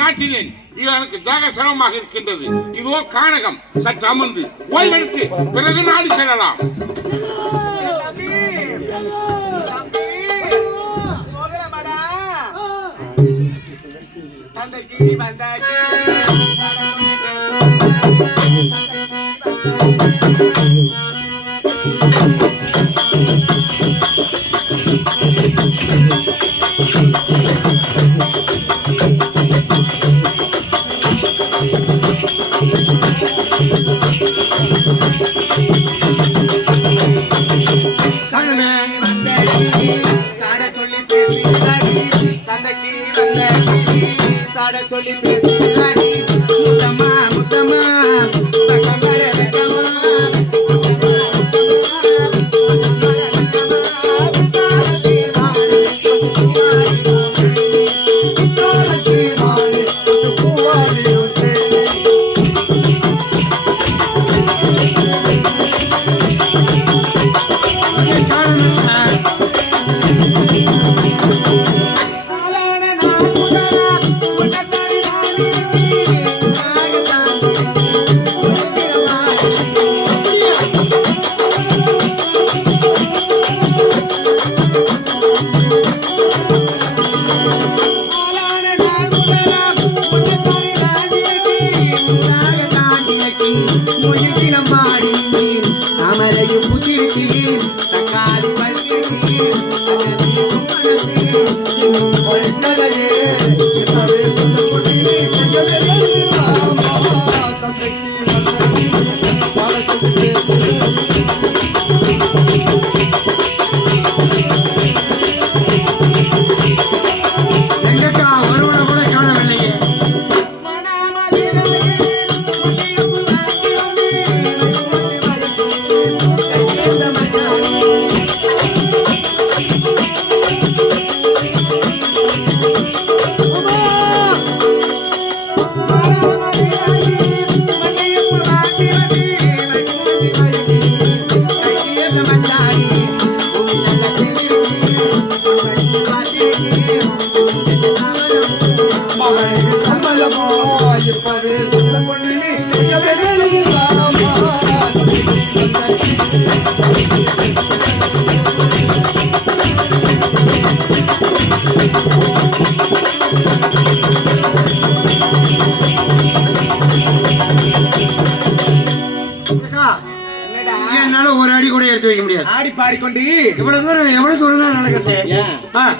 நாட்டினேன். இது எனக்கு தாக சிரமமாக இருக்கின்றது. இதோ கானகம் சற்று அமர்ந்து ஓய்வெடுத்து பிறகு நாடு செல்லலாம். சொல்லி பேசுகிறாடி முத்தம்மா முத்தம்மா பக்கம்பர வெட்டமா ஆடி பாடிக்கொண்டு இவ்வளவு தூரம் தான் நடக்கிறது.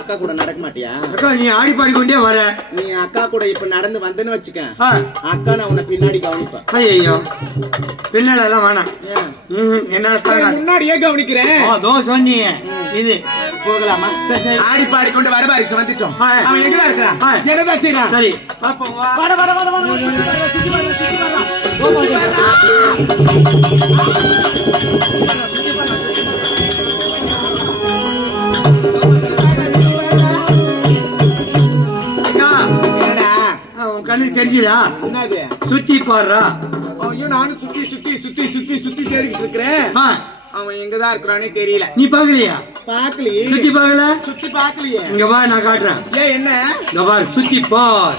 அக்கா கூட நடக்க மாட்டியா? அக்கா நீ ஆடி பாடிக்கொண்டே வர. நீ அக்கா கூட இப்ப நடந்து வந்தேன்னு வச்சுக்க, அக்கா நான் உன்னை பின்னாடி கவனிப்பேன். ஐயோ பின்னால எல்லாம் வேணாம், என்னால முன்னாடியே கவனிக்கிறேன். சொன்னீங்க இது போகலாமா? ஆடி பாடிக்கொண்டு வர பாரிசு வந்துட்டோம். அவன் எங்கதான் இருக்கிறான்? என்னதான் செய்யறான்? சரி பாப்போம். வட வட வட வட கண்ணுக்கு தெரிஞ்சுதா? என்னது? சுத்தி பாடுறா. ஐயோ நானும் சுத்தி சுத்தி சுத்தி சுத்தி சுத்தி தேடிக்கிட்டு இருக்கிறேன். அவன் எங்கதான் இருக்கிறானே தெரியல. நீ பாக்கலையா? பாக்கலையே. சுத்தி பாக்கல? சுத்தி பாக்கலையே. இங்க வா நான் காட்டுறேன். ஏன் என்ன? இங்க பாரு, சுத்தி பார்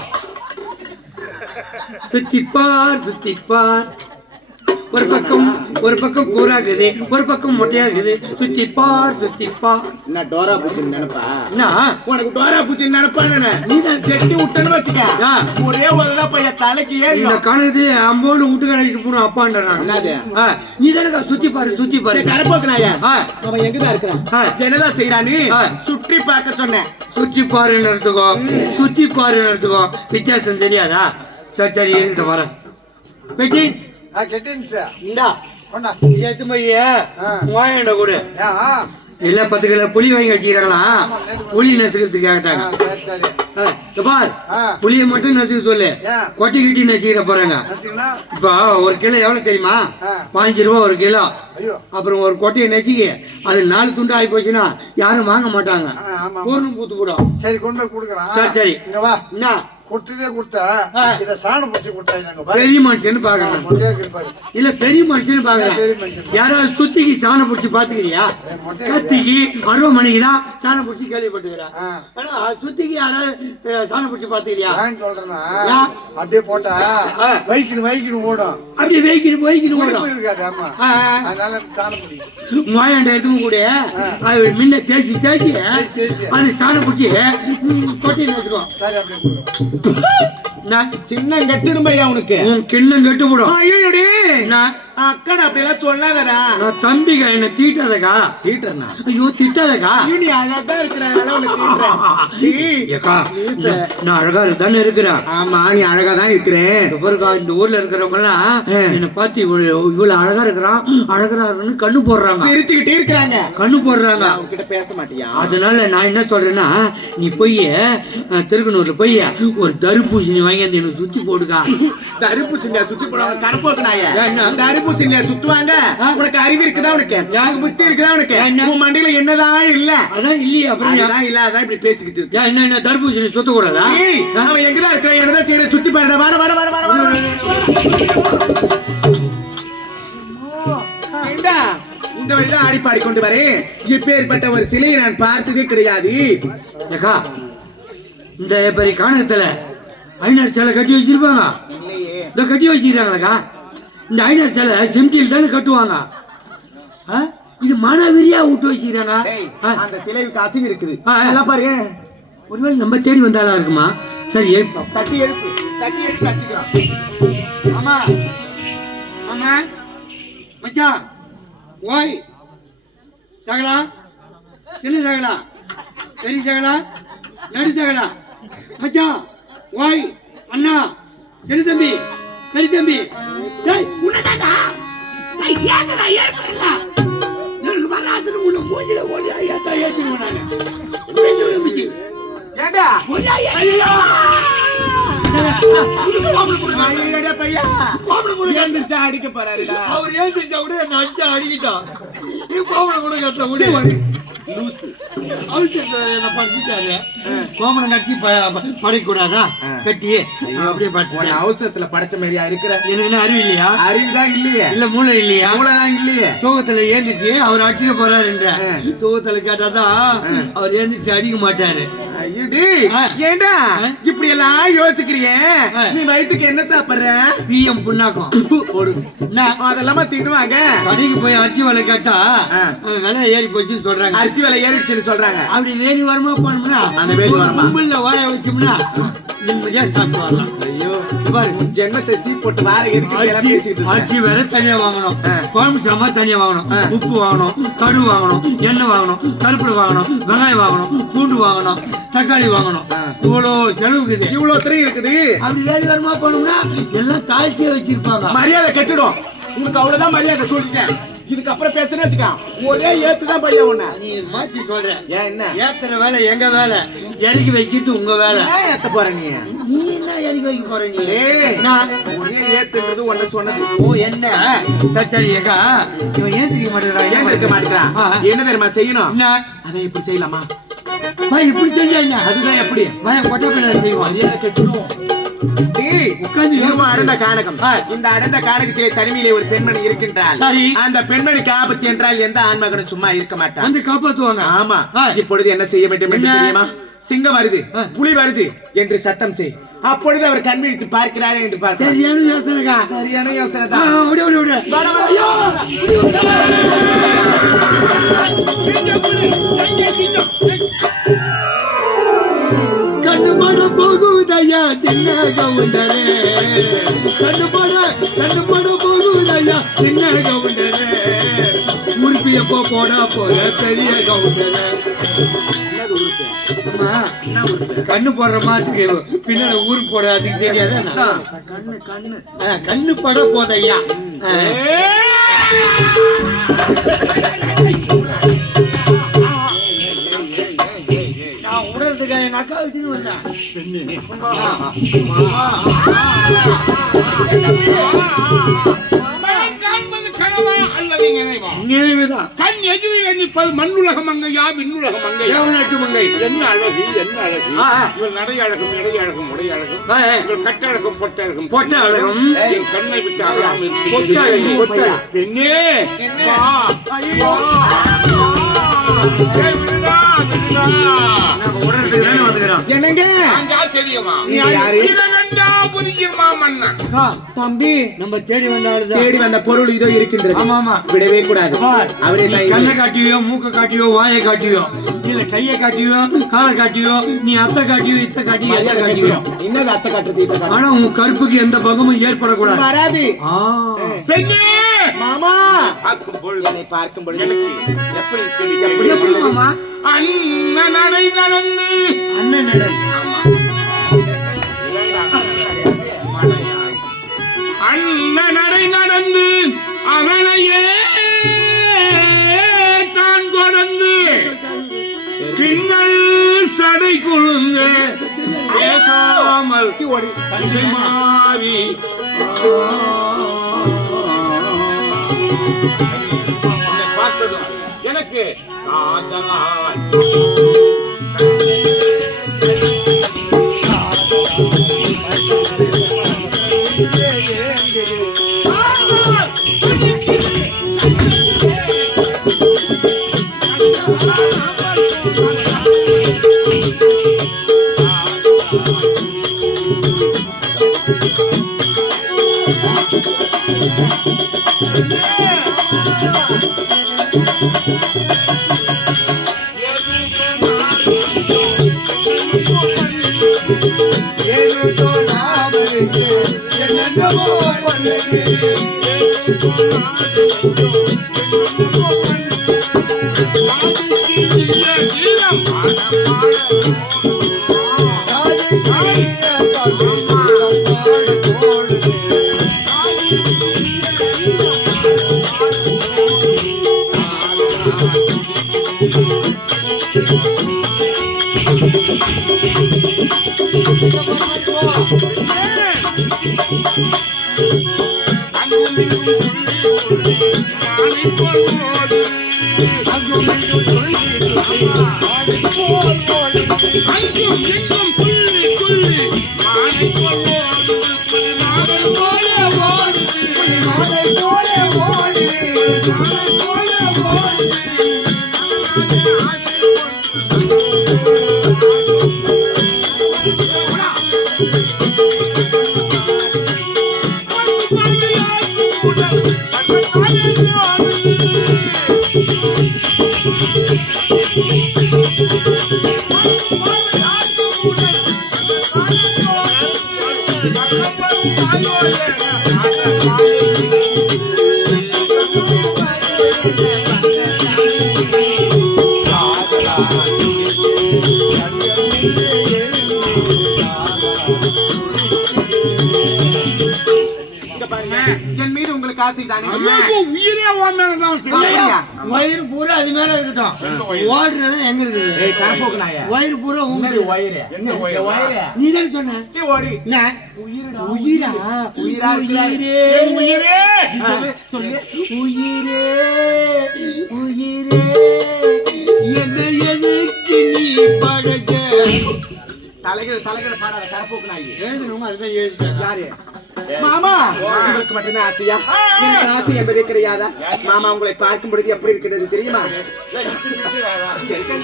சுத்தி பார் சுத்தி பார். ஒரு பக்கம் கூறாகுது, ஒரு பக்கம் மொட்டையாகுது. சுத்தி பார் சுத்தி பார். என்ன டோரா பூச்சின்னு நினைப்பா? என்ன உனக்கு டோரா பூச்சின்னு நினைப்பா? நீ தான் செட்டி விட்டன்னு வச்சுக்க, ஒரே உததான் பைய தலைக்கு ஏறி இந்த கணக்கு அம்போன்னு விட்டு கழிச்சு போடும் அப்பான்றான். என்னது? நீ தானே சுத்தி பாரு சுத்தி பாரு. கரப்போக்குனாயா? அவன் எங்கதான் இருக்கிறான்? என்னதான் செய்யறான்னு சுற்றி பார்க்க சொன்னேன். சுத்தி பாருன்னு எடுத்துக்கோ, சுத்தி பாருன்னு எடுத்துக்கோ. வித்தியாசம் தெரியாதா? சரி சரி இருக்கிட்ட வரேன். கூட இல்ல 10 கிலோ புளி வாங்கி வச்சுக்கிறாங்களா? புளி நசுக்கிறதுக்கு கேட்டாங்க. புளிய மட்டும் நசுக்க சொல்லு, கொட்டி கிட்டி நசுக்கிட போறாங்க. இப்ப 1 கிலோ எவ்வளவு தெரியுமா? 5 ரூபா 1 கிலோ. அப்புறம் ஒரு கொட்டையை நசுக்கி அது 4 துண்டு ஆகி போச்சுன்னா யாரும் வாங்க மாட்டாங்க. பூர்ணம் பூத்து போடும். சரி கொண்டு போய் கொடுக்குறான். சரி சரி இங்க வா. என்ன கொடுத்ததே கொடுத்தா இத சாணம் பூச்சி கொடுத்தாங்க. பெரிய மனுஷன்னு பாக்குறேன். மொட்டையா இருப்பாரு. இல்ல பெரிய மனுஷன்னு பாக்குறேன். பெரிய மனுஷன். யாராவது சுத்திக்கு சாணம் பிடிச்சி பாத்துக்கிறியா? கத்திக்கு அருவ மணிக்குதான் சாணம் பிடிச்சி கேள்விப்பட்டுக்கிறேன். ஆனா சுத்திக்கு யாராவது சாணம் பிடிச்சி பாத்துக்கிறியா? நான் சொல்றேன்னா அப்படியே போட்டா வைக்கணும் ஓடும். அப்படியே வைக்கணும் ஓடும். இருக்காது. ஆமா. அதனால சாணம் பிடி மாயாண்ட எடுத்துக்கும் கூட முன்ன தேய்ச்சி அது சாணம் பிடிச்சி கொட்டி வச்சுக்கோ. சரி அப்படியே சின்ன கட்டிடும் பையா உனக்கு கிண்ணம் கட்டு போடும். அக்கடா அப்படி எல்லாம் சொல்லாதடா. நான் தம்பிக்கா என்ன தீட்டாதக்கா. தீட்டுறா? ஐயோ திட்டாதக்கா. நீ அழகா இருக்கிற நான் அழகா தானே இருக்கிறேன். ஆமா நீ அழகா தான் இருக்கிறேன். இந்த ஊர்ல இருக்கிறவங்க எல்லாம் என்ன பார்த்து இவ்வளவு அழகா இருக்கிறான் அழகா இருக்குன்னு கண்ணு போடுறாங்க. சிரிச்சுக்கிட்டே இருக்கிறாங்க. கண்ணு போடுறாங்க. அவங்ககிட்ட பேச மாட்டியா? அதனால நான் என்ன சொல்றேன்னா நீ போய் திருக்கனூர்ல போய் ஒரு தர்பூசணி வாங்கி அந்த எனக்கு சுத்தி போடுக்கா. தர்பூசணியா சுத்தி போடுவாங்க? கரப்போக்குனாய தர்பூசணியா சுத்துவாங்க? உனக்கு அறிவு இருக்குதா? உனக்கு புத்தி இருக்குதா? உனக்கு உன் மண்டையில என்னதான் இல்ல? அதான் இல்லையா? அப்புறம் இல்ல அதான் இப்படி பேசிக்கிட்டு இருக்க. என்ன தர்பூசணி சுத்த கூடாதா? அவன் எங்கதான் இருக்கிற என்னதான் செய்யற? சுத்தி பாருடா. வாட வாட வாட வாட வாட. ஏண்டா இந்த வழிதான் ஆடி பாடி கொண்டு வரேன். இப்பேற்பட்ட ஒரு சிலையை நான் பார்த்ததே கிடையாது. ஏக்கா இந்த பெரிய காணகத்துல ஐநாறு சிலை கட்டி வச்சிருப்பாங்க. இந்த கட்டி வச்சிருக்காங்களா? இந்த ஐநாறு சிலை செம்டியில் தானே கட்டுவாங்க. இது மனவெறியா விட்டு வச்சிருக்காங்க. அந்த சிலைக்கு அசிங்க இருக்குது. நல்லா பாரு. ஒருவேளை நம்ம தேடி வந்தாலா இருக்குமா? சரி தட்டி எழுப்பு வச்சுக்கலாம். ஆமா ஆமா மச்சான் ஓய் சகலா சின்ன சகலா பெரிய சகலா நடு சகலா மச்சான் ஓய் அண்ணா சின்ன தம்பி பெரிய தம்பி டேய் உனடா டேய் ஏதடா ஏறறல எனக்கு வராதுன்னு உன்னை மூஞ்சில ஓடியா ஏத்திடுவேன் நானு. உனக்கு ஏண்டா ஓடியா ஐயோ அடிக்க போறாரு. அவர் ஏந்திரிச்சா கூட என்ன அடிச்சா அடிக்கிட்டான். கோமணம் கூட கட்ட முடியும். படிச்சுட்டாரு. கோமணம் கட்சி படைக்க கூடாதா? கட்டி அப்படியே படிச்சு அவசரத்துல படைச்ச மாதிரியா இருக்கிற? எனக்கு அறிவு இல்லையா? அறிவுதான் இல்லையே. இல்ல மூளை இல்லையா? மூளைதான் இல்லையே. தூக்கத்துல ஏந்திரிச்சு அவர் அடிச்சுட்டு போறாருன்ற தூக்கத்துல கேட்டாதான் அவர் ஏந்திரிச்சு அடிக்க மாட்டாரு. ஏண்டா இப்படி எல்லாம் யோசிக்கிறிய? நீ வயிற்றுக்கு என்ன சாப்பிடுற? பிஎம் புண்ணாக்கம் அதெல்லாம தின்னுவாங்க. கடைக்கு போய் அரிசி விலை கேட்டா விலை ஏறி போச்சுன்னு சொல்றாங்க. அரிசி விலை ஏறிடுச்சுன்னு சொல்றாங்க. அப்படி வேலி வரமா போனோம்னா அந்த வேலி வரமா கும்பல்ல வாழ வச்சோம்னா நிம்மதியா சாப்பிட்டு வரலாம். ஐயோ பாரு ஜென்மத்தை சீ போட்டு வார எதுக்கு அரிசி வேற தனியா வாங்கணும், குழம்பு சாம்பார் தனியா வாங்கணும், உப்பு வாங்கணும், கடு வாங்கணும், எண்ணெய் வாங்கணும், கருப்படு வாங்கணும், வெங்காயம் வாங்கணும், பூண்டு வாங்கணும், தக்காளி வாங்கணும். இவ்வளவு செலவுக்குது. இவ்வளவு திரை இருக்குது. அப்படி வேலி வரமா போனோம்னா எல்லாம் தாழ்ச்சியா வச்சிருப்பாங்க. மரியாதை கெட்டுடும். உனக்கு அவ்வளவுதான் மரியாதை சொல்லிட்டேன். இதுக்கப்புறம் பேசுறேன்னு வச்சுக்கா ஒரே ஏத்துதான் பையன் உன்ன. நீ மாத்தி சொல்ற. ஏன் என்ன ஏத்துற வேலை எங்க வேலை, இறக்கி வைக்கிறது உங்க வேலை. ஏத்த போற நீ என்ன இறக்கி வைக்க போற நீ? ஒரே ஏத்துன்றது ஒன்ன சொன்னது. ஓ என்ன சரி சரி ஏக்கா இவன் ஏந்திரிக்க மாட்டேங்கிறான். ஏந்திருக்க மாட்டேங்கிறான். என்ன தெரியுமா செய்யணும்? என்ன அதை இப்படி செய்யலாமா? இப்படி செஞ்சா என்ன? அதுதான் எப்படி கொட்டை பிள்ளை செய்வோம். மரியாதை கெட்டுடும். அடர்ந்த கானகம். இந்த அடர்ந்த கானகத்திலே தனிமையிலே ஒரு பெண்மணி இருக்கின்றாள். அந்த பெண்மணிக்கு ஆபத்து என்றால் எந்த ஆண்மகனும் சும்மா இருக்க மாட்டான். வந்து காப்பாத்துவாங்க. ஆமா. இப்பொழுது என்ன செய்ய வேண்டும் என்று தெரியுமா? சிங்கம் வருது, புலி வருது என்று சத்தம் செய். அப்பொழுது அவர் கண் விழித்து பார்க்கிறார் என்று பார்க்க. சரியான யோசனைக்கா? சரியான யோசனை தான். கண்ணுபட போகுதையா சின்ன கவுண்டரே, கண்ணுபட போகுதையா சின்ன கவுண்டரே, உறுப்பியப்போ போடா போற பெரிய கவுண்டரே. கண்ணு போடுற மாட்டுக்கு பின்னாடி ஊருக்கு போட அதுக்கு தெரியாத. கண்ணு பட போதையா. நான் உடறதுக்காக என் அக்கா வச்சுன்னு வந்தேன். காண்பது கனவா அல்லது நினைவா? நினைவுதான். கண் எதிரில் நிற்பது மண்ணுலக மங்கையா விண்ணுலக மங்கையா? தேவநாட்டு மங்கை. என்ன அழகு, என்ன அழகு! ஆ. இவள் நடை அழகும், இடை அழகும், உடை அழகும், இவள் கட்ட அழகும், பொட்ட அழகும், பொட்ட அழகும். என் கண்ணை விட்டு அகலாமல் பொட்ட அழகும், பொட்ட இருக்கிறது. அழகும். பெண்ணே, வா, வா. ஏய், விடுடா, விடுடா. நம்ம உடனத்துக்கு தானே வந்துக்கிறோம். என்னங்க நான் யார் தெரியுமா? நீங்க யாரு? இளங்கண்டா புரியுமா மன்னன். தம்பி நம்ம தேடி வந்த ஆளுதான். தேடி வந்த பொருள் இதோ இருக்கின்றது. ஆமா ஆமா. விடவே கூடாது. அவரே நீ தான் கண்ணை காட்டியோ, மூக்க காட்டியோ, வாயை காட்டியோ, இல்ல கையை காட்டியோ, காலை காட்டியோ, நீ அத்தை காட்டியோ, இத்தை காட்டியோ, எதை காட்டியோ. என்ன அத்தை காட்டுறது, இத்தை காட்டுறது ஆனா உன் கருப்புக்கு எந்த பகமும் ஏற்படக்கூடாது. வராது. பெண்ணே, மாமா பார்க்கும் பொழுது என்னை பார்க்கும் பொழுது எனக்கு எப்படி எப்படி தெரியும்? மாமா? அண்ணன் நடை நடந்து. அண்ணன் நடை. ஆமா. அண்ணன் நடை நடந்து அவனையே தான் தொடர்ந்து பின்னல் சடை கொழுந்து பேசாமல் திசை மாறி பார்த்ததும் எனக்கு காதலால் என் மீது உங்களுக்கு ஆசை தானே? உயிரே உன் மேலதான் தெரியும். வயிறு பூரா அது மேல இருக்கட்டும். ஓடுறது எங்க இருக்குது? ஏய் கரப்போக்கு நாயா, வயிறு பூரா உங்களுக்கு வயிறு என்ன வயிறு? நீ தானே சொன்ன. ஓடி என்ன? உயிரா உயிரா? உயிரா உயிரே உயிரே சொல்லு. உயிரே உயிரே என்ன எதுக்கு நீ பழக? தலைகளை பாடாத கரப்போக்கு நாய். எழுதணும் அதுதான் எழுதிட்டாங்க. யாரு? மாமா உங்களுக்கு மட்டும்தான் ஆசையா? எனக்கு ஆசை என்பதே கிடையாதா? மாமா உங்களை பார்க்கும் பொழுது எப்படி இருக்கிறது தெரியுமா?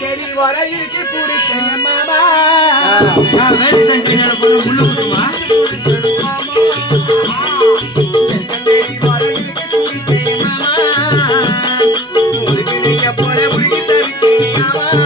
தேடி வர இருக்கு பிடிச்ச மாமா. வேலை தங்கி நேரம் போல முள்ளு குத்துமா? தேடி வர இருக்கு பிடிச்ச மாமா. உங்களுக்கு நீங்க போல முழுகி தவிக்கிறீங்க மாமா.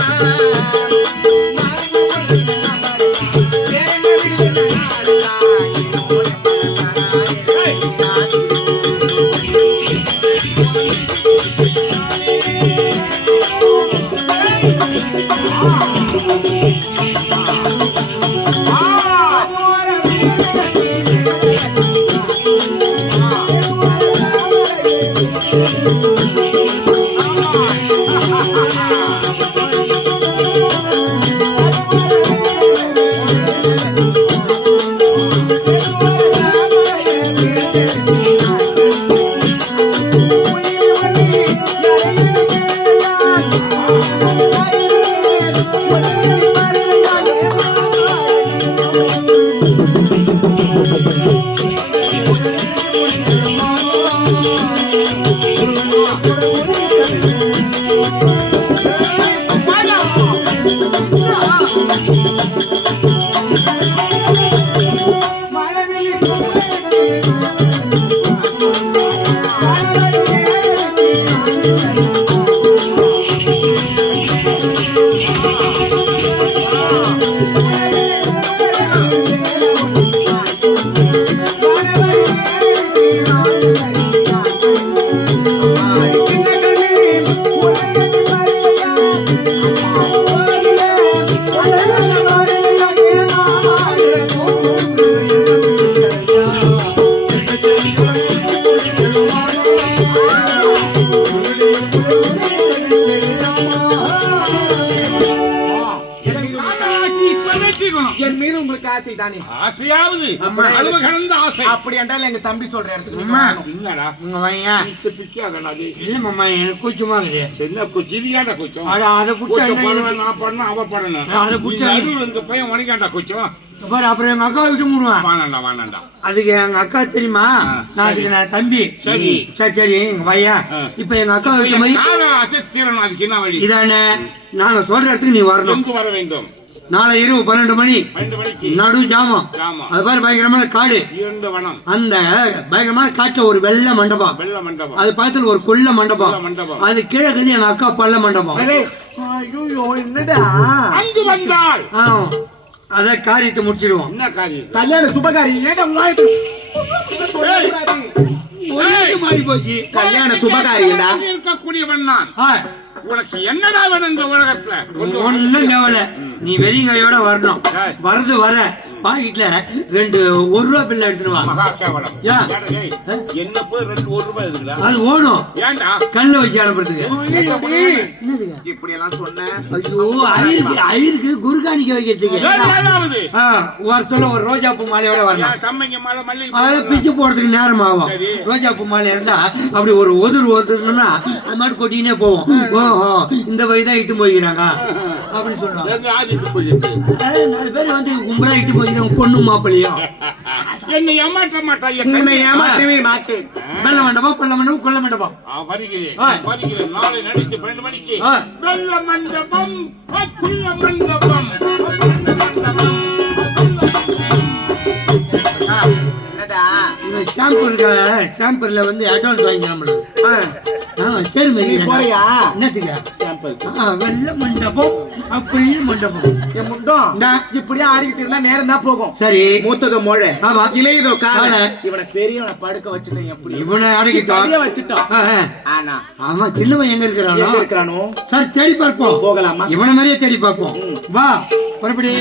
என் மீது உங்களுக்கு ஆசை தானே? ஆசையாவது அளவு கடந்த ஆசை. அப்படி என்றால் எங்க தம்பி சொல்ற இடத்துக்கு அம்மா. நீங்க வரணும். என்னடா உங்க பையன் பிக்காதடா அது. இல்ல மாமா எனக்கு கூச்சமா இருக்குது. என்ன குச்சிதியாடா குச்சம். அட அதை புடிச்சா என்ன இது? நான் பண்ண அவ பண்ணணும். அதை புடிச்சா இந்த பையன் உனக்காண்டா குச்சம். பாரு அப்புறம் எங்க அக்கா விட்டு முடுவான். வாண்டாண்டா. அதுக்கு எங்க அக்கா தெரியுமா? நான் அதுக்கு நான் தம்பி. சரி. சரி எங்க பையன். இப்ப எங்க அக்கா விட்ட மாதிரி ஆசை தீரணும். அதுக்கு என்ன வழி? இதானே நாங்க சொல்ற இடத்துக்கு நீ வரணும். எங்கு வர வேண்டும்? நாளை இரவு 12 மணி 2 மணிக்கு நடு ஜாமம். அது பாரு பயங்கரமான காடு. இருந்த வனம். அந்த பயங்கரமான காட்டுல ஒரு வெள்ளை மண்டபம். வெள்ள மண்டபம். அது பக்கத்துல ஒரு கொல்ல மண்டபம். மண்டபம். அது கீழே இருக்குது எங்க அக்கா பல்ல மண்டபம். ஐயோ என்னடா அங்கு வந்தால் அத காரியத்தை முடிச்சிடுவோம். என்ன காரியம்? கல்யாண சுபகாரி ஏன்டா உலாயத்து மாறி போச்சு. கல்யாண சுபகாரியடா. இருக்கக்கூடியவன் நான். உனக்கு என்னடா வேணும் இந்த உலகத்துல? ஒண்ணும் தேவையில்ல. நீ வெறிங்கையோட வரணும். வரது வர பாக்கெட்ல 2 1 ரூபா பில்ல எடுத்துட்டு வா. மகா கேவலம். ஏன்? என்ன போய் 2 1 ரூபாய் இருக்குடா? அது ஓடும். ஏன்டா? கண்ணுல வச்சு அனுப்புறதுக்கு. என்னதுங்க இப்படி எல்லாம் சொன்ன? ஐயோ ஐயருக்கு குருகாணிக்க வைக்கிறதுக்கு. ஏதாவது ஒருத்தல ஒரு ரோஜா பூ மாலையோட வரணும். சம்மங்க மாலை மல்லி அதை பிச்சு போறதுக்கு நேரம் ஆகும். ரோஜா பூ மாலை இருந்தா அப்படி ஒரு ஒதுருனோம்னா அது மாதிரி கொட்டினே போவோம். ஓஹோ இந்த வழிதான் இட்டு போய்க்கிறாங்க அப்படின்னு சொல்லுவாங்க. எங்க ஆதிட்டு போயிட்டு 4 பேர் வந்து கும்பலா இட்டு போய்க்கிறோம். பொண்ணு மாப்பிள்ளையும் என்னை ஏமாற்ற மாட்டாய். உன்னை ஏமாற்றவே மாட்டேன். வெள்ள மண்டபம் கொல்ல மண்டபம் கொல்ல மண்டபம். வருகிறேன் நாளை நடிச்சு 2 மணிக்கு வெள்ள மண்டபம் குள்ள மண்டபம். என்னடா ஷாம்பு இருக்க ஷாம்பர்ல வந்து அட்வான்ஸ் வாங்கிக்கலாம். சரி நீ போறியா? என்னத்துக்கு? சாம்பிள் வெள்ள மண்டபம் அப்படி மண்டபம். என் முண்டம் இப்படியே ஆடிக்கிட்டு இருந்தா நேரம் தான் போகும். சரி மூத்ததோ மோழ ஆமா இளையதோ கால. கால. இவனை பெரியவனை படுக்க வச்சுட்டேன். எப்படி இவனை அடக்கிட்டோம். வச்சுட்டோம். ஆனா ஆமா சின்னவன் எங்க இருக்கிறானோ எங்க இருக்கிறானோ சார் தேடி பார்ப்போம். போகலாமா? இவனை மாதிரியே தேடி பார்ப்போம். வா புறப்படி.